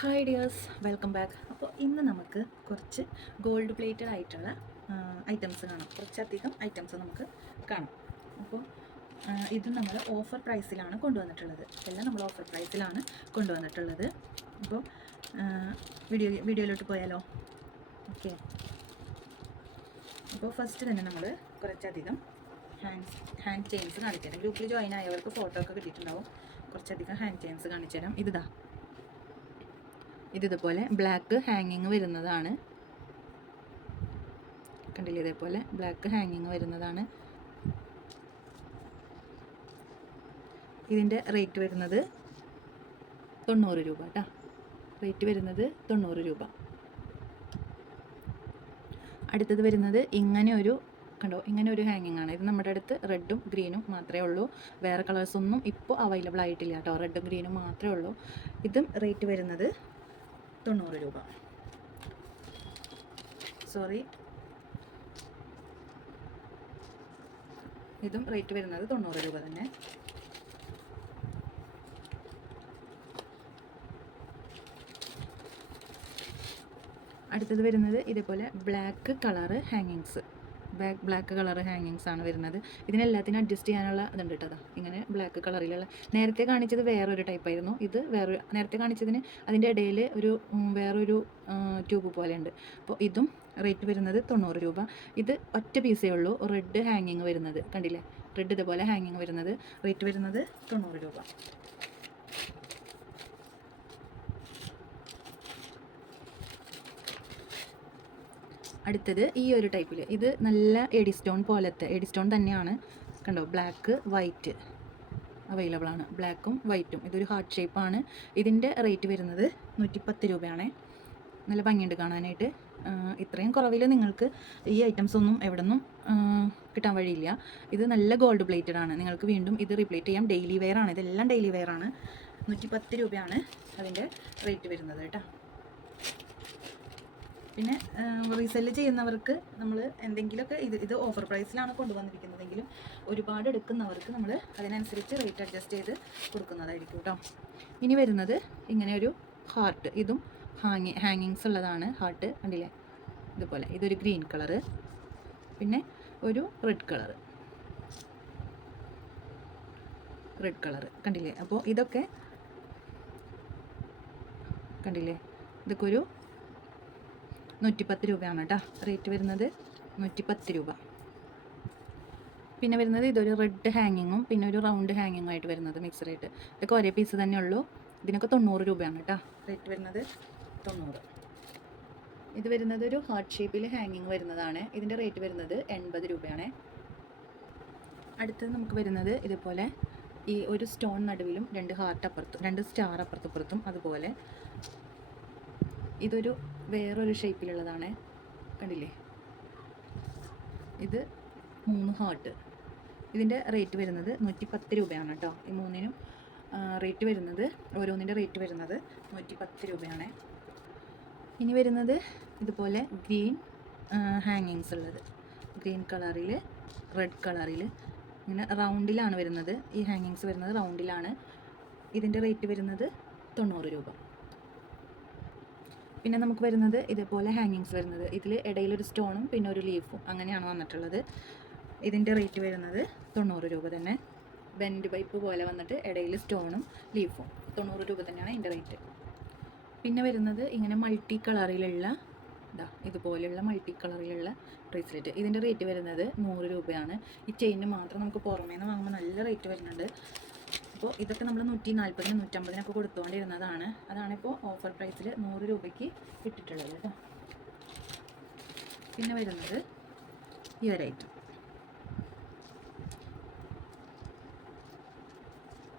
Hi dears welcome back അപ്പോൾ ഇന്ന് നമുക്ക് കുറച്ച് ഗോൾഡ് പ്ലേറ്റഡ് ആയിട്ടുള്ള ഐറ്റംസ് കാണാം. കുറച്ചധികം ഐറ്റംസ് നമുക്ക് കാണാം. അപ്പോൾ ഇത് നമ്മൾ ഓഫർ പ്രൈസിലാണ് കൊണ്ടുവന്നിട്ടുള്ളത്. ഇതെല്ലാം നമ്മൾ ഓഫർ പ്രൈസിലാണ് കൊണ്ടുവന്നിട്ടുള്ളത്. അപ്പോൾ വീഡിയോ വീഡിയോയിലോട്ട് പോയാലോ? ഓക്കെ അപ്പോൾ ഫസ്റ്റ് തന്നെ നമ്മൾ കുറച്ചധികം ഹാൻഡ് ഹാൻഡ് ചെയിൻസ് കാണിച്ചു തരാം ഗ്രൂപ്പിൽ ജോയിൻ ആയവർക്ക് ഫോട്ടോ ഒക്കെ കിട്ടിയിട്ടുണ്ടാവും. കുറച്ചധികം ഹാൻഡ് ചെയിൻസ് കാണിച്ചു തരാം ഇതാ ഇത് ഇതുപോലെ ബ്ലാക്ക് ഹാങ്ങിങ് വരുന്നതാണ്. കണ്ടില്ലേ ഇതേപോലെ ബ്ലാക്ക് ഹാങ്ങിങ് വരുന്നതാണ്. ഇതിന്റെ റേറ്റ് വരുന്നത് തൊണ്ണൂറ് രൂപ കേട്ടോ റേറ്റ് വരുന്നത് തൊണ്ണൂറ് രൂപ. അടുത്തത് വരുന്നത് ഇങ്ങനെ ഒരു കണ്ടോ ഇങ്ങനെ ഒരു ഹാങ്ങിങ് ആണ്. ഇത് നമ്മുടെ അടുത്ത് റെഡും ഗ്രീനും മാത്രമേ ഉള്ളൂ. വേറെ കളേഴ്സൊന്നും ഇപ്പോൾ അവൈലബിൾ ആയിട്ടില്ല കേട്ടോ റെഡും ഗ്രീനും മാത്രമേ ഉള്ളൂ. ഇതും റേറ്റ് വരുന്നത് തൊണ്ണൂറ് രൂപ. സോറി ഇതും റേറ്റ് വരുന്നത് തൊണ്ണൂറ് രൂപ തന്നെ. അടുത്തത് വരുന്നത് ഇതേപോലെ black colour ഹാങ്ങിങ്സ് black black colour ഹാങ്ങിങ്സ് ആണ് വരുന്നത്. ഇതിനെല്ലാത്തിനും അഡ്ജസ്റ്റ് ചെയ്യാനുള്ള ഇതുണ്ട് കേട്ടോ. ഇങ്ങനെ ബ്ലാക്ക് കളറിലുള്ള നേരത്തെ കാണിച്ചത് വേറൊരു ടൈപ്പ് ആയിരുന്നു. ഇത് വേറൊരു നേരത്തെ കാണിച്ചതിന് അതിന്റെ ഇടയിൽ ഒരു വേറൊരു ട്യൂബ് പോലെ ഉണ്ട് അപ്പോൾ ഇതും റേറ്റ് വരുന്നത് തൊണ്ണൂറ് രൂപ. ഇത് ഒറ്റ പീസേ ഉള്ളൂ. റെഡ് ഹാങ്ങിങ് വരുന്നത്. കണ്ടില്ലേ? റെഡ് ഇതുപോലെ ഹാങ്ങിങ് വരുന്നത്. റേറ്റ് വരുന്നത് തൊണ്ണൂറ് രൂപ. അടുത്തത് ഈ ഒരു ടൈപ്പിൽ ഇത് നല്ല എഡി സ്റ്റോൺ പോലത്തെ എഡി സ്റ്റോൺ തന്നെയാണ്. കണ്ടോ ബ്ലാക്ക് വൈറ്റ് അവൈലബിൾ ആണ്. ബ്ലാക്കും വൈറ്റും ഇതൊരു ഹാർട്ട് ഷേപ്പാണ് ഇതിന്റെ റേറ്റ് വരുന്നത് നൂറ്റിപ്പത്ത് രൂപയാണ്. നല്ല ഭംഗിയുണ്ട് കാണാനായിട്ട്. ഇത്രയും കുറവിൽ നിങ്ങൾക്ക് ഈ ഐറ്റംസ് ഒന്നും എവിടെ നിന്നും കിട്ടാൻ വഴിയില്ല. ഇത് നല്ല ഗോൾഡ് പ്ലേറ്റഡ് ആണ്. നിങ്ങൾക്ക് വീണ്ടും ഇത് റീപ്ലേറ്റ് ചെയ്യാം. ഡെയിലി വെയർ ആണ്. ഇതെല്ലാം ഡെയിലി വെയർ ആണ്. നൂറ്റിപ്പത്ത് രൂപയാണ് അതിന്റെ റേറ്റ് വരുന്നത് കേട്ടോ. പിന്നെ റീസെൽ ചെയ്യുന്നവർക്ക് നമ്മൾ എന്തെങ്കിലുമൊക്കെ ഇത് ഇത് ഓഫർ പ്രൈസിലാണ് കൊണ്ടുവന്നിരിക്കുന്നതെങ്കിലും ഒരുപാട് എടുക്കുന്നവർക്ക് നമ്മൾ അതിനനുസരിച്ച് റേറ്റ് അഡ്ജസ്റ്റ് ചെയ്ത് കൊടുക്കുന്നതായിരിക്കും കേട്ടോ ഇനി വരുന്നത് ഇങ്ങനെ ഒരു ഹാർട്ട് ഇതും ഹാങ്ങി ഹാങ്ങിങ്സ് ഉള്ളതാണ് ഹാർട്ട് കണ്ടില്ലേ? ഇതുപോലെ ഇതൊരു ഗ്രീൻ കളറ് പിന്നെ ഒരു റെഡ് കളർ റെഡ് കളർ കണ്ടില്ലേ? അപ്പോൾ ഇതൊക്കെ കണ്ടില്ലേ? ഇതൊക്കെ ഒരു നൂറ്റിപ്പത്ത് രൂപയാണ് കേട്ടോ. റേറ്റ് വരുന്നത് നൂറ്റിപ്പത്ത് രൂപ. പിന്നെ വരുന്നത് ഇതൊരു റെഡ് ഹാങ്ങിങ്ങും പിന്നെ ഒരു റൗണ്ട് ഹാങ്ങിങ്ങും ആയിട്ട് വരുന്നത് മിക്സ് റേറ്റ് ഇതൊക്കെ ഒരേ പീസ് തന്നെ ഉള്ളൂ. ഇതിനൊക്കെ തൊണ്ണൂറ് രൂപയാണ് കേട്ടോ. റേറ്റ് വരുന്നത് തൊണ്ണൂറ്. ഇത് വരുന്നത് ഒരു ഹാർട്ട് ഷേപ്പിൽ ഹാങ്ങിങ് വരുന്നതാണ്. ഇതിന്റെ റേറ്റ് വരുന്നത് എൺപത് രൂപയാണ്. അടുത്തത് നമുക്ക് വരുന്നത് ഇതുപോലെ ഈ ഒരു സ്റ്റോൺ നടുവിലും രണ്ട് ഹാർട്ട് അപ്പുറത്തും രണ്ട് സ്റ്റാർ അപ്പുറത്തും അതുപോലെ. ഇതൊരു വേറൊരു ഷേപ്പിലുള്ളതാണ്. കണ്ടില്ലേ? ഇത് മൂന്ന് ഹാർട്ട് ഇതിന്റെ റേറ്റ് വരുന്നത് നൂറ്റി പത്ത് രൂപയാണ് കേട്ടോ. ഈ മൂന്നിനും റേറ്റ് വരുന്നത് ഓരോന്നിന്റെ റേറ്റ് വരുന്നത് നൂറ്റി പത്ത് രൂപയാണ്. ഇനി വരുന്നത് ഇതുപോലെ ഗ്രീൻ ഹാങ്ങിങ്സ് ഉള്ളത്. ഗ്രീൻ കളറിൽ റെഡ് കളറിൽ ഇങ്ങനെ റൗണ്ടിലാണ് വരുന്നത്. ഈ ഹാങ്ങിങ്സ് വരുന്നത് റൗണ്ടിലാണ് ഇതിന്റെ റേറ്റ് വരുന്നത് തൊണ്ണൂറ് രൂപ. പിന്നെ നമുക്ക് വരുന്നത് ഇതേപോലെ ഹാങ്ങിങ്സ് വരുന്നത്. ഇതിൽ ഇടയിലൊരു സ്റ്റോണും പിന്നെ ഒരു ലീഫും അങ്ങനെയാണ് വന്നിട്ടുള്ളത്. ഇതിന്റെ റേറ്റ് വരുന്നത് തൊണ്ണൂറ് രൂപ തന്നെ. ബെൻഡ് പൈപ്പ് പോലെ വന്നിട്ട് ഇടയിൽ സ്റ്റോണും ലീഫും തൊണ്ണൂറ് രൂപ തന്നെയാണ് ഇതിന്റെ റേറ്റ് പിന്നെ വരുന്നത് ഇങ്ങനെ മൾട്ടി കളറിലുള്ള ഇതാ ഇതുപോലെയുള്ള മൾട്ടി കളറിലുള്ള ബ്രേസ്ലെറ്റ് ഇതിന്റെ റേറ്റ് വരുന്നത് നൂറ് രൂപയാണ്. ഈ ചെയിന് മാത്രം നമുക്ക് പുറമേ നിന്ന് വാങ്ങുമ്പോൾ നല്ല റേറ്റ് വരുന്നുണ്ട്. അപ്പോൾ ഇതൊക്കെ നമ്മൾ നൂറ്റി നാൽപ്പതിന് നൂറ്റമ്പതിനൊക്കെ കൊടുത്തുകൊണ്ടിരുന്നതാണ് അതാണിപ്പോൾ ഓഫർ പ്രൈസിൽ നൂറ് രൂപയ്ക്ക് ഇട്ടിട്ടുള്ളത് കേട്ടോ. പിന്നെ വരുന്നത് ഈ ഒരു ഐറ്റം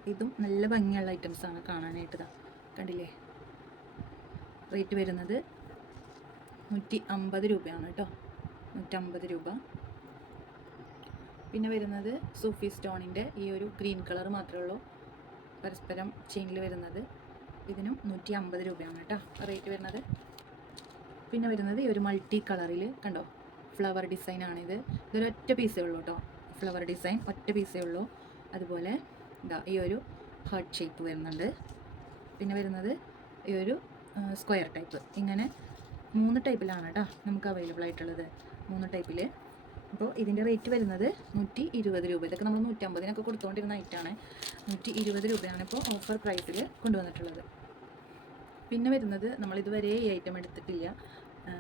ഇതും നല്ല ഭംഗിയുള്ള ഐറ്റംസ് ആണ് കാണാനായിട്ട് ഇതാ. കണ്ടില്ലേ? റേറ്റ് വരുന്നത് നൂറ്റി അമ്പത് രൂപയാണ് കേട്ടോ. നൂറ്റമ്പത് രൂപ. പിന്നെ വരുന്നത് സൂഫി സ്റ്റോണിന്റെ ഈ ഒരു ഗ്രീൻ കളർ മാത്രമേ ഉള്ളൂ. പരസ്പരം ചെയിനിൽ വരുന്നത്. ഇതിനും നൂറ്റി അമ്പത് രൂപയാണ് കേട്ടോ റേറ്റ് വരുന്നത്. പിന്നെ വരുന്നത് ഈ ഒരു മൾട്ടി കളറിൽ കണ്ടോ? ഫ്ലവർ ഡിസൈൻ ആണിത്. ഇതൊരു ഒറ്റ പീസേ ഉള്ളൂ കേട്ടോ. ഫ്ലവർ ഡിസൈൻ ഒറ്റ പീസേ ഉള്ളൂ. അതുപോലെ ഇതാ ഈ ഒരു ഹാർട്ട് ഷേപ്പ് വരുന്നുണ്ട്. പിന്നെ വരുന്നത് ഈ ഒരു സ്ക്വയർ ടൈപ്പ് ഇങ്ങനെ മൂന്ന് ടൈപ്പിലാണ് കേട്ടോ നമുക്ക് അവൈലബിൾ ആയിട്ടുള്ളത്. മൂന്ന് ടൈപ്പിൽ അപ്പോൾ ഇതിന്റെ റേറ്റ് വരുന്നത് നൂറ്റി ഇരുപത് രൂപ. ഇതൊക്കെ നമ്മൾ നൂറ്റമ്പതിനൊക്കെ കൊടുത്തുകൊണ്ടിരുന്ന ഐറ്റാണ് നൂറ്റി ഇരുപത് രൂപയാണ് ഇപ്പോൾ ഓഫർ പ്രൈസിൽ കൊണ്ടുവന്നിട്ടുള്ളത്. പിന്നെ വരുന്നത് നമ്മൾ ഇതുവരെ ഈ ഐറ്റം എടുത്തിട്ടില്ല.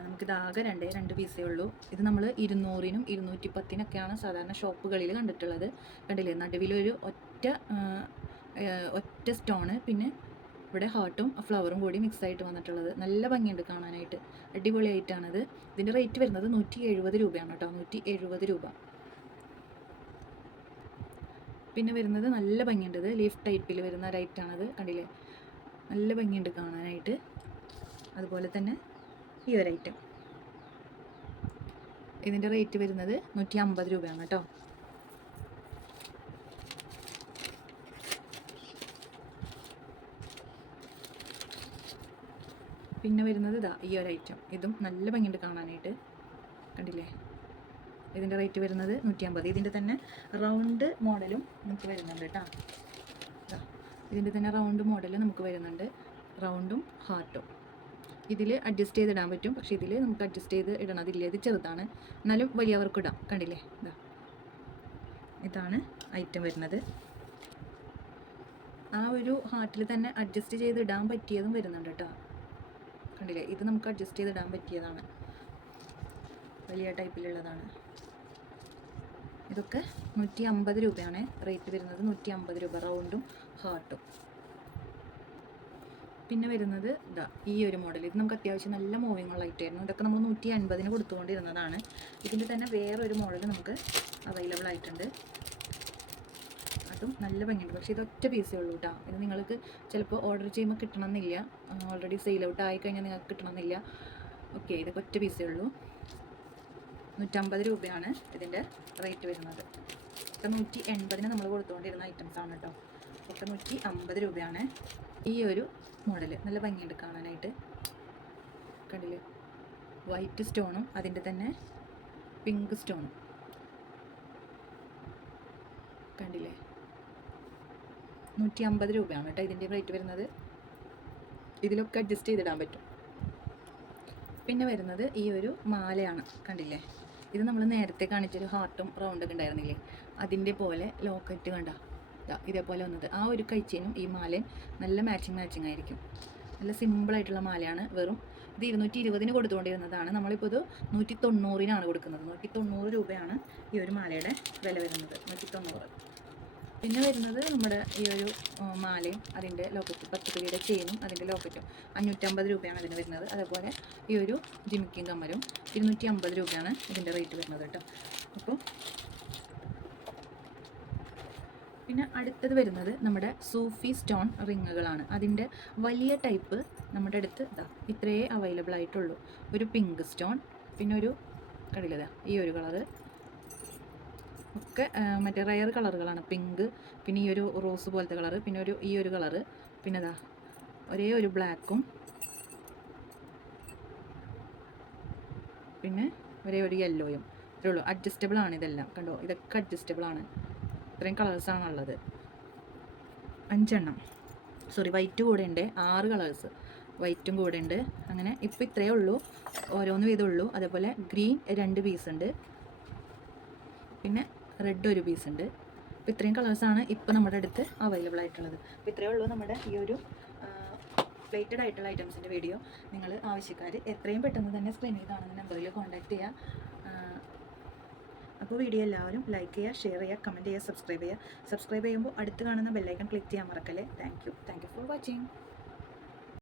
നമുക്കിതാകെ രണ്ടേ രണ്ട് പീസേ ഉള്ളൂ. ഇത് നമ്മൾ ഇരുന്നൂറിനും ഇരുന്നൂറ്റി പത്തിനൊക്കെയാണ് സാധാരണ ഷോപ്പുകളിൽ കണ്ടിട്ടുള്ളത്. കണ്ടില്ലേ? നടുവിലൊരു ഒറ്റ ഒറ്റ സ്റ്റോണ് പിന്നെ ഇവിടെ ഹാർട്ടും ഫ്ലവറും കൂടി മിക്സ് ആയിട്ട് വന്നിട്ടുള്ളത്. നല്ല ഭംഗിയുണ്ട് കാണാനായിട്ട്. അടിപൊളിയായിട്ടാണത്. ഇതിന്റെ റേറ്റ് വരുന്നത് നൂറ്റി എഴുപത് രൂപയാണ് കേട്ടോ. നൂറ്റി എഴുപത് രൂപ. പിന്നെ വരുന്നത് നല്ല ഭംഗിയുണ്ട് ഇത്. ലീഫ് ടൈപ്പിൽ വരുന്ന റൈറ്റാണത് കണ്ടില്ലേ? നല്ല ഭംഗിയുണ്ട് കാണാനായിട്ട്. അതുപോലെ തന്നെ ഈ ഒരു ഐറ്റം ഇതിന്റെ റേറ്റ് വരുന്നത് നൂറ്റി അമ്പത് രൂപയാണ് കേട്ടോ. പിന്നെ വരുന്നത് ഇതാ ഈ ഒരു ഐറ്റം ഇതും നല്ല ഭംഗിയുണ്ട് കാണാനായിട്ട്. കണ്ടില്ലേ? ഇതിന്റെ റേറ്റ് വരുന്നത് നൂറ്റി അമ്പത് ഇതിന്റെ തന്നെ റൗണ്ട് മോഡലും നമുക്ക് വരുന്നുണ്ട് കേട്ടോ ഇതിന്റെ തന്നെ റൗണ്ട് മോഡൽ നമുക്ക് വരുന്നുണ്ട്. റൗണ്ടും ഹാർട്ടും ഇതിൽ അഡ്ജസ്റ്റ് ചെയ്ത് ഇടാൻ പറ്റും. പക്ഷേ ഇതിൽ നമുക്ക് അഡ്ജസ്റ്റ് ചെയ്ത് ഇടണതില്ല. ഇത് ചെറുതാണ്. എന്നാലും വലിയവർക്ക് ഇടാം. കണ്ടില്ലേ? ഇതാ ഇതാണ് ഐറ്റം വരുന്നത്. ആ ഒരു ഹാർട്ടിൽ തന്നെ അഡ്ജസ്റ്റ് ചെയ്ത് ഇടാൻ പറ്റിയതും വരുന്നുണ്ട് കേട്ടോ കണ്ടില്ലേ? ഇത് നമുക്ക് അഡ്ജസ്റ്റ് ചെയ്തിടാൻ പറ്റിയതാണ്. വലിയ ടൈപ്പിലുള്ളതാണ്. ഇതൊക്കെ നൂറ്റി അമ്പത് രൂപയാണ് റേറ്റ് വരുന്നത്. നൂറ്റി അമ്പത് രൂപ റൗണ്ടും ഹാർട്ടും പിന്നെ വരുന്നത് ഇതാ ഈ ഒരു മോഡൽ ഇത് നമുക്ക് അത്യാവശ്യം നല്ല മൂവിങ് ആയിട്ടായിരുന്നു ഇതൊക്കെ നമ്മൾ നൂറ്റി അൻപതിന് കൊടുത്തുകൊണ്ടിരുന്നതാണ്. ഇതിന്റെ തന്നെ വേറൊരു മോഡൽ നമുക്ക് അവൈലബിൾ ആയിട്ടുണ്ട്. അതും നല്ല ഭംഗിയുണ്ട്. പക്ഷേ ഇത് ഒറ്റ പീസേ ഉള്ളൂ കേട്ടോ ഇത് നിങ്ങൾക്ക് ചിലപ്പോൾ ഓർഡർ ചെയ്യുമ്പോൾ കിട്ടണമെന്നില്ല. ഓൾറെഡി സെയിൽ ഔട്ട് ആയി കഴിഞ്ഞാൽ നിങ്ങൾക്ക് കിട്ടണമെന്നില്ല. ഓക്കെ ഇതൊക്കെ ഒറ്റ പീസേ ഉള്ളൂ. നൂറ്റമ്പത് രൂപയാണ് ഇതിന്റെ റേറ്റ് വരുന്നത്. ഒക്കെ നൂറ്റി എൺപതിന് നമ്മൾ കൊടുത്തുകൊണ്ടിരുന്ന ഐറ്റംസ് ആണ് കേട്ടോ ഒക്കെ നൂറ്റി അമ്പത് രൂപയാണ് ഈ ഒരു മോഡൽ നല്ല ഭംഗിയുണ്ട് കാണാനായിട്ട്. കണ്ടില്ലേ? വൈറ്റ് സ്റ്റോണും അതിന്റെ തന്നെ പിങ്ക് സ്റ്റോണും കണ്ടില്ലേ? നൂറ്റി അമ്പത് രൂപയാണ് കേട്ടോ ഇതിന്റെ റേറ്റ് വരുന്നത്. ഇതിലൊക്കെ അഡ്ജസ്റ്റ് ചെയ്തിടാൻ പറ്റും. പിന്നെ വരുന്നത് ഈ ഒരു മാലയാണ് കണ്ടില്ലേ? ഇത് നമ്മൾ നേരത്തെ കാണിച്ചൊരു ഹാർട്ടും റൗണ്ടൊക്കെ ഉണ്ടായിരുന്നില്ലേ? അതിന്റെ പോലെ ലോക്കറ്റ് കണ്ട? ഇതേപോലെ വന്നത്. ആ ഒരു കഴിച്ചതിനും ഈ മാലയും നല്ല മാച്ചിങ് മാച്ചിങ് ആയിരിക്കും. നല്ല സിമ്പിളായിട്ടുള്ള മാലയാണ് വെറും ഇത് ഇരുന്നൂറ്റി ഇരുപതിന് കൊടുത്തുകൊണ്ടിരുന്നതാണ്. നമ്മളിപ്പോൾ ഇത് നൂറ്റി തൊണ്ണൂറിനാണ് കൊടുക്കുന്നത്. നൂറ്റി തൊണ്ണൂറ് രൂപയാണ് ഈ ഒരു മാലയുടെ വില വരുന്നത്. നൂറ്റി തൊണ്ണൂറ് പിന്നെ വരുന്നത് നമ്മുടെ ഈ ഒരു മാലയും അതിന്റെ ലോക്കറ്റും പത്ത് രൂപയുടെ ചെയിനും അതിന്റെ ലോക്കറ്റും. അഞ്ഞൂറ്റമ്പത് രൂപയാണ് അതിന് വരുന്നത്. അതേപോലെ ഈ ഒരു ജിമിക്കും കമ്മലും ഇരുന്നൂറ്റി അമ്പത് രൂപയാണ് ഇതിന്റെ റേറ്റ് വരുന്നത് കേട്ടോ. അപ്പോൾ പിന്നെ അടുത്തത് വരുന്നത് നമ്മുടെ സൂഫി സ്റ്റോൺ റിങ്ങുകളാണ്. അതിന്റെ വലിയ ടൈപ്പ് നമ്മുടെ അടുത്ത് ഇതാ ഇത്രയേ അവൈലബിൾ ആയിട്ടുള്ളൂ. ഒരു പിങ്ക് സ്റ്റോൺ പിന്നെ ഒരു കടയിലതാ ഈ ഒരു കളറ് ഒക്കെ മറ്റേ റയർ കളറുകളാണ്. പിങ്ക് പിന്നെ ഈ ഒരു റോസ് പോലത്തെ കളറ് പിന്നെ ഒരു ഈ ഒരു കളറ് പിന്നെ ഇതാ ഒരേ ഒരു ബ്ലാക്കും പിന്നെ ഒരേ ഒരു യെല്ലോയും ഇത്രേ ഉള്ളൂ. അഡ്ജസ്റ്റബിൾ ആണ് ഇതെല്ലാം. കണ്ടോ? ഇതൊക്കെ അഡ്ജസ്റ്റബിൾ ആണ്. ഇത്രയും കളേഴ്സാണ് ഉള്ളത്. അഞ്ചെണ്ണം. സോറി വൈറ്റ് കൂടെ ഉണ്ട്. ആറ് കളേഴ്സ് വൈറ്റും കൂടെ ഉണ്ട്. അങ്ങനെ ഇപ്പോൾ ഇത്രയേ ഉള്ളൂ. ഓരോന്ന് വീതമുള്ളൂ അതേപോലെ ഗ്രീൻ രണ്ട് പീസ് ഉണ്ട്. പിന്നെ റെഡ് ഒരു പീസ് ഉണ്ട്. അപ്പോൾ ഇത്രയും കളേഴ്സാണ് ഇപ്പോൾ നമ്മുടെ അടുത്ത് അവൈലബിൾ ആയിട്ടുള്ളത്. അപ്പോൾ ഇത്രയേ ഉള്ളൂ നമ്മുടെ ഈ ഒരു പ്ലേറ്റഡ് ആയിട്ടുള്ള ഐറ്റംസിന്റെ വീഡിയോ നിങ്ങൾ ആവശ്യക്കാർ എത്രയും പെട്ടെന്ന് തന്നെ സ്ക്രീനിൽ കാണുന്ന നമ്പറിൽ കോൺടാക്ട് ചെയ്യുക അപ്പോൾ വീഡിയോ എല്ലാവരും ലൈക്ക് ചെയ്യുക ഷെയർ ചെയ്യുക കമന്റ് ചെയ്യുക സബ്സ്ക്രൈബ് ചെയ്യുക സബ്സ്ക്രൈബ് ചെയ്യുമ്പോൾ അടുത്ത് കാണുന്ന ബെല്ലൈക്കൺ ക്ലിക്ക് ചെയ്യാൻ മറക്കല്ലേ? Thank you thank you for watching